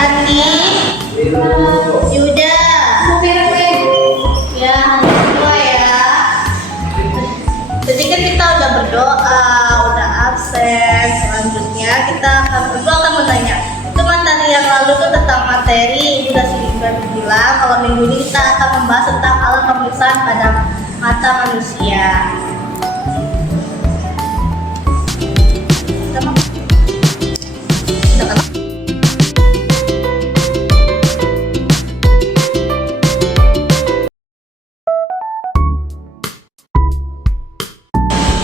Sandi, Yuda, ya hanya semua ya. Jadi kan kita udah berdoa, udah absen. Selanjutnya kita akan bertanya. Itu materi yang lalu itu tentang materi, udah sudah bilang. Kalau minggu ini kita akan membahas tentang alat pemeriksaan pada mata manusia.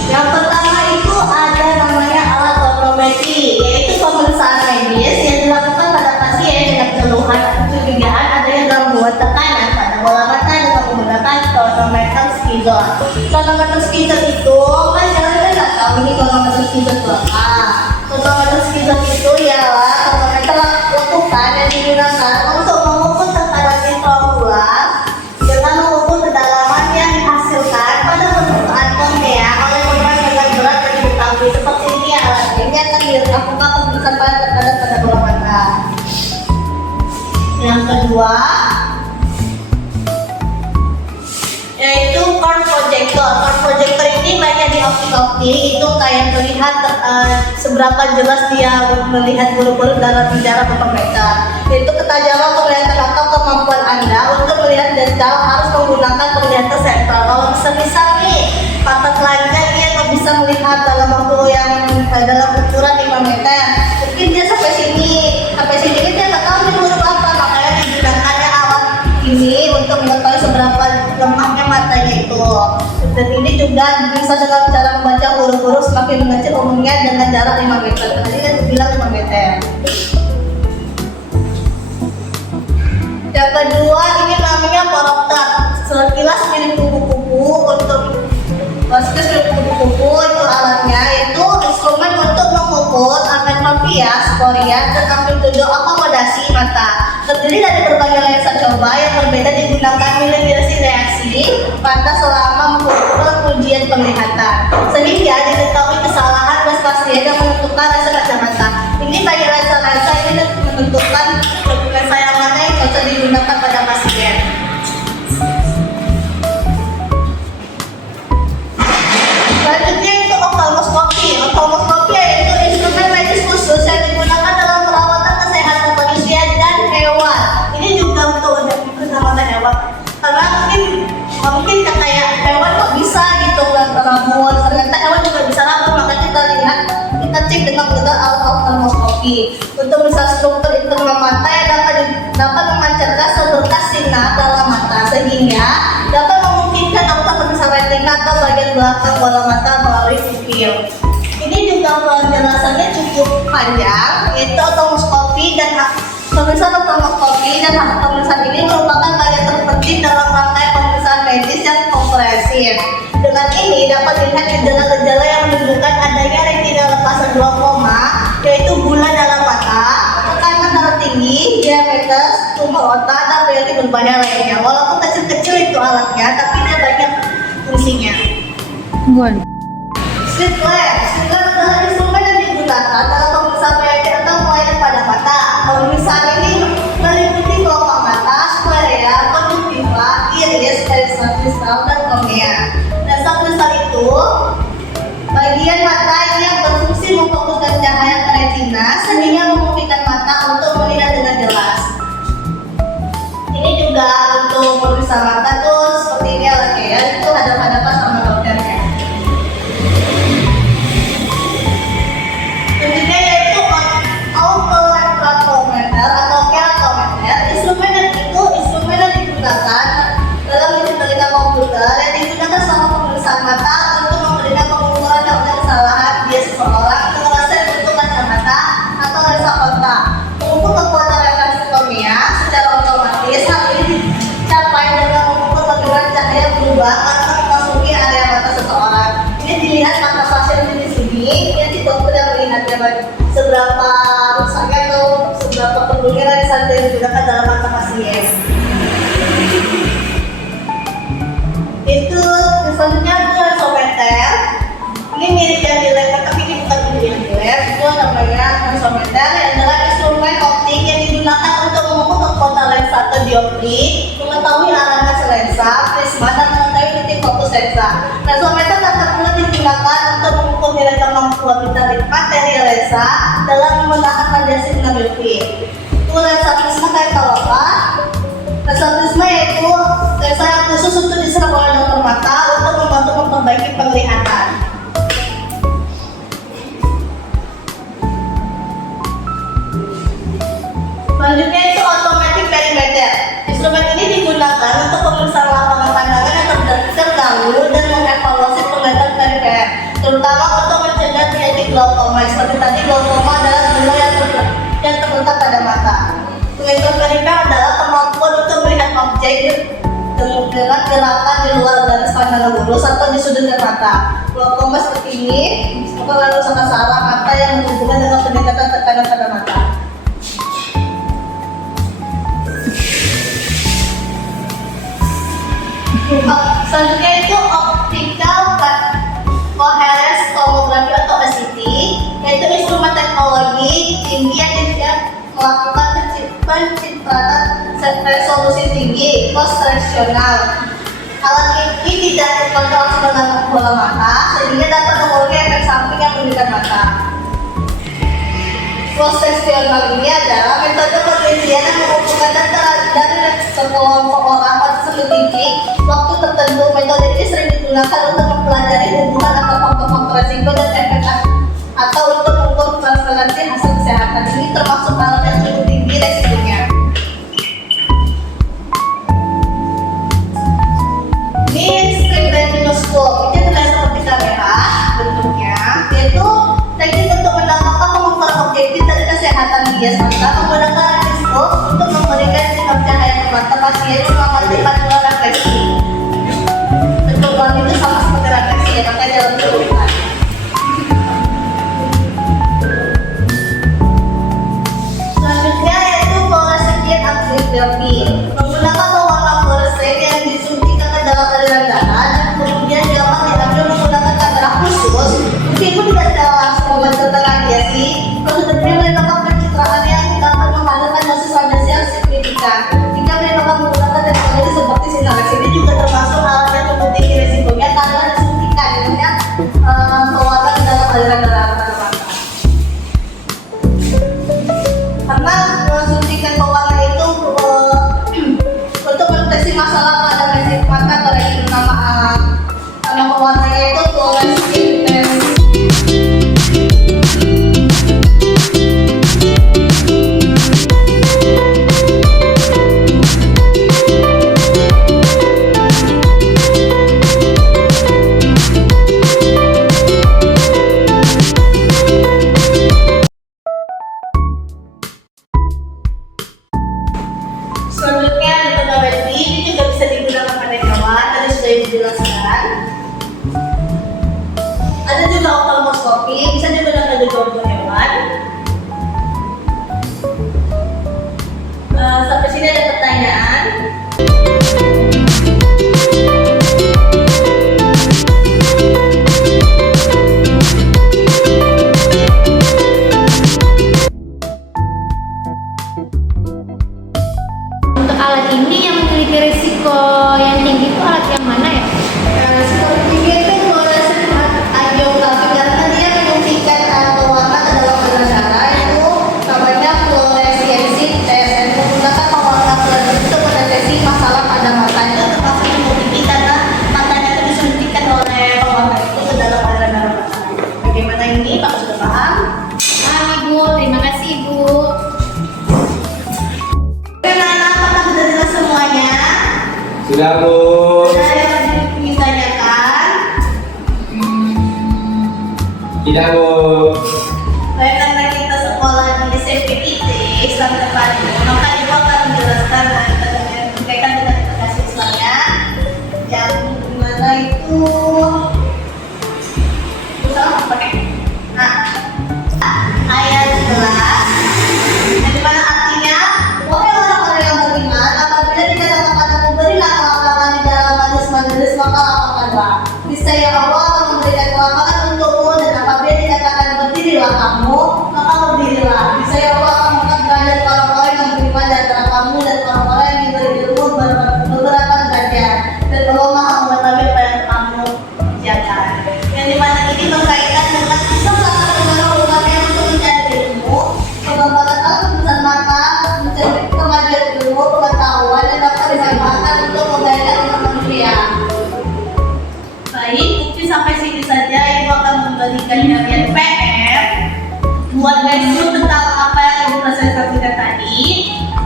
Yang pertama itu ada namanya alat fotometri, yaitu pemeriksaan medis yang dilakukan pada pasien dengan keluhan atau kecurigaan adanya gangguan tekanan pada bola mata dengan menggunakan tonometer skizon. Tonometer skizon itu kan kalian nggak tahu ini tonometer skizon itu apa. Tonometer skizon itu ialah tonometer lakukan yang digunakan untuk mengukur tekanan intraokular dengan mengukur kedalaman yang dihasilkan pada permukaan kornea oleh korban dengan berat yang diketahui. Seperti ini alatnya, ini akan dilakukan pemeriksaan pada tekanan pada bola mata. Yang kedua yaitu cone projector. Cone projector ini banyak di optik-optik, itu kayak melihat seberapa jelas dia melihat bulu-bulu dalam jarak berapa meter. Itu ketajaman penglihatan atau kemampuan Anda untuk melihat detail harus menggunakan penglihatan sentral. Kalau misal nih mata telanjang dia nggak bisa melihat dalam waktu yang dalam ukuran 5 meter, mungkin dia sampai sini dia nggak tahu ini huruf apa, makanya digunakannya alat ini untuk mengetahui seberapa lemahnya matanya itu. Dan ini juga bisa dengan cara membaca huruf-huruf semakin mengecil umumnya dengan jarak 5 meter. Tadi kan bilang 5 meter. Yang kedua ini namanya poropter. Sekilas mirip kupu-kupu itu alatnya, itu instrumen untuk mengukur ametropia, sporia, dan amplitudo akomodasi mata. Terdiri dari berbagai lensa coba yang berbeda digunakan minimalisasi reaksi mata selama mengukur ujian penglihatan, sehingga diketahui kesalahan dan pasien yang menentukan lensa kacamata. Ini bagi lensa-lensa ini menentukan lensa yang mana yang cocok digunakan pada pasien. Selanjutnya itu oftalmoskopi. Oftalmoskopi yaitu instrumen medis khusus yang digunakan dalam perawatan kesehatan manusia dan hewan. Ini juga untuk keselamatan hewan. Karena mungkin kayak hewan kok bisa gitu rambut, ternyata hewan juga bisa rambut, makanya kita cek dengan menggunakan alat oftalmoskopi untuk bisa struktur internal mata yang dapat memancarkan seberkas sinar dalam mata, sehingga dapat memungkinkan dokter bisa retina atau bagian belakang bola mata melalui pupil. Ini juga penjelasannya cukup panjang, yaitu oftalmoskopi dan pemeriksaan oftalmoskopi dan pemeriksaan ini merupakan bagian terpenting dalam rangkaian pemeriksaan medis yang komprehensif. Dengan ini dapat dilihat gejala-gejala yang menunjukkan adanya retina lepasan glaukoma, yaitu bulan dalam mata, tekanan darah tinggi, diabetes, tumor otak, dan penyakit berbahaya lainnya. Walaupun kecil-kecil itu alatnya, tapi dia banyak fungsinya. Slit lamp adalah instrumen yang digunakan dalam pemeriksaan penyakit atau kelainan pada mata. Pemeriksaan ini meliputi kelopak mata, sklera, konjungtiva, iris, kristal, dan kornea. Lensa kristal itu bagian mata yang berfungsi memfokuskan cahaya ke retina sehingga memungkinkan mata untuk melihat dengan jelas. Ini juga untuk pemeriksa mata tuh seperti ini alatnya ya, itu hadap-hadapan sama dokternya. Selanjutnya yaitu autolectrometer atau keratometer. Instrumen yang digunakan dalam menciptakan komputer yang digunakan selama pemeriksaan mata untuk memberikan pengukuran dan kesalahan dia seseorang menguasai bentuk kacamata atau lensa kontak. Mengukur kekuatan refleksi kornea secara otomatis. Hal ini dicapai dengan mengukur bagaimana cahaya berubah karena memasuki area mata seseorang. Ini dilihat mata pasien di sini, ini dokter yang melihatnya seberapa rusaknya atau seberapa penuhnya lensa yang digunakan dalam mata pasien. Itu selanjutnya itu lensometer. Ini mirip yang di lab, tapi ini bukan yang di lab. Itu namanya lensometer, yang adalah instrumen optik yang digunakan mengetahui arah lensa, prisma, dan mengetahui titik fokus lensa. Lensometer dapat pula digunakan untuk mengukur nilai kemampuan materi lensa dalam menahan radiasi sinar UV. Lensa prisma kayak apa? Lensa prisma yaitu lensa yang khusus untuk diserap oleh dokter mata untuk membantu memperbaiki penglihatan. Selanjutnya itu automatic perimeter. Instrumen ini digunakan untuk pemeriksaan lapangan pandangan yang terganggu dan mengevaluasi penglihatan perifer, terutama untuk mencegah terjadi glaukoma. Seperti tadi, glaukoma adalah gejala yang terletak pada mata. Penglihatan perifer adalah kemampuan untuk melihat objek dengan gerakan di luar garis pandangan lurus atau di sudut mata. Glaukoma seperti ini merupakan kerusakan saraf mata yang berhubungan dengan peningkatan tekanan pada mata. Selanjutnya itu optical coherence tomography atau OCT, yaitu instrumen teknologi tinggi yang melakukan pencitraan resolusi tinggi post-seksional. Alat ini tidak dikontrol dengan bola mata sehingga dapat mengurangi efek samping yang merugikan mata. Post-seksional ini adalah metode penelitian yang mengumpulkan data dari sekelompok orang pada satu titik waktu tertentu. Metode ini sering digunakan untuk mempelajari hubungan antara faktor-faktor risiko dan efek atau untuk mengukur transparansi hasil kesehatan. Ini termasuk alat yang cukup tinggi risikonya. Ini strip retinoskop, ini terlihat seperti kamera bentuknya, yaitu teknik untuk mendapatkan pengukuran objektif dari kesehatan bias mata menggunakan retinoskop untuk memberikan sinar cahaya ke mata pasien mengamati pantulan refleksi. Bentukan itu sama seperti refleksi ya, makanya dalam turunan. Selanjutnya yaitu fluorescent angiography, menggunakan pewarna fluoresen yang disuntikan ke dalam aliran darah dan kemudian dapat diambil menggunakan kamera khusus. Meskipun tidak secara langsung membentukkan radiasi, prosedurnya merupakan pencitraan yang dapat menghasilkan dosis radiasi yang signifikan. Jika merupakan menggunakan teknologi seperti sinar X, ini juga termasuk alat yang cukup tinggi risikonya karena disuntikan, namanya pewarna di dalam aliran darah pada mata. Karena suntikan pewarna itu untuk mendeteksi masalah pada mesin mata atau retina. Nama pewarnanya itu fluorescent. Selanjutnya ada tonometri, ini juga bisa digunakan pada hewan, tadi sudah dijelaskan. Ada juga oftalmoskopi, bisa digunakan juga untuk hewan. Sampai sini ada pertanyaan. Untuk alat ini yang memiliki risiko yang tinggi itu alat yang mana ya? Seperti itu fluorescent angiography karena dia menyuntikkan pewarna ke dalam aliran darah, itu namanya fluorescensi tes. Menggunakan pewarna fluorescent untuk mendeteksi masalah pada mata, itu termasuk cukup tinggi karena matanya itu disuntikkan oleh pewarna itu ke dalam aliran darah mata. Bagaimana ini? Pak sudah paham? Paham Ibu, terima kasih Ibu. Anak-anak, apakah sudah jelas semuanya? Sudah, Bu. Ada yang ingin tanyakan? Tidak, Bu. Baik, karena kita sekolah di SMPIT Islam Terpadu, maka Ibu akan menjelaskan berkaitan dengan edukasi Islamnya yang dimana itu pakai ayat 11 yang dimana artinya wahai orang-orang yang beriman, apabila dikatakan padamu berilah kelapangan di dalam majelis maka lapangkanlah. Niscaya Allah akan memberikan kelapangan untukmu, dan apabila dikatakan berdirilah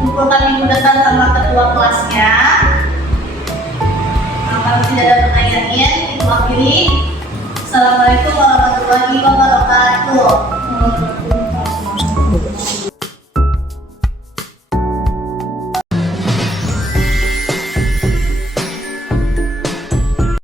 kumpulkan minggu depan sama ketua kelasnya. Kalau tidak ada pertanyaan, itu akhiri. Assalamualaikum warahmatullahi wabarakatuh.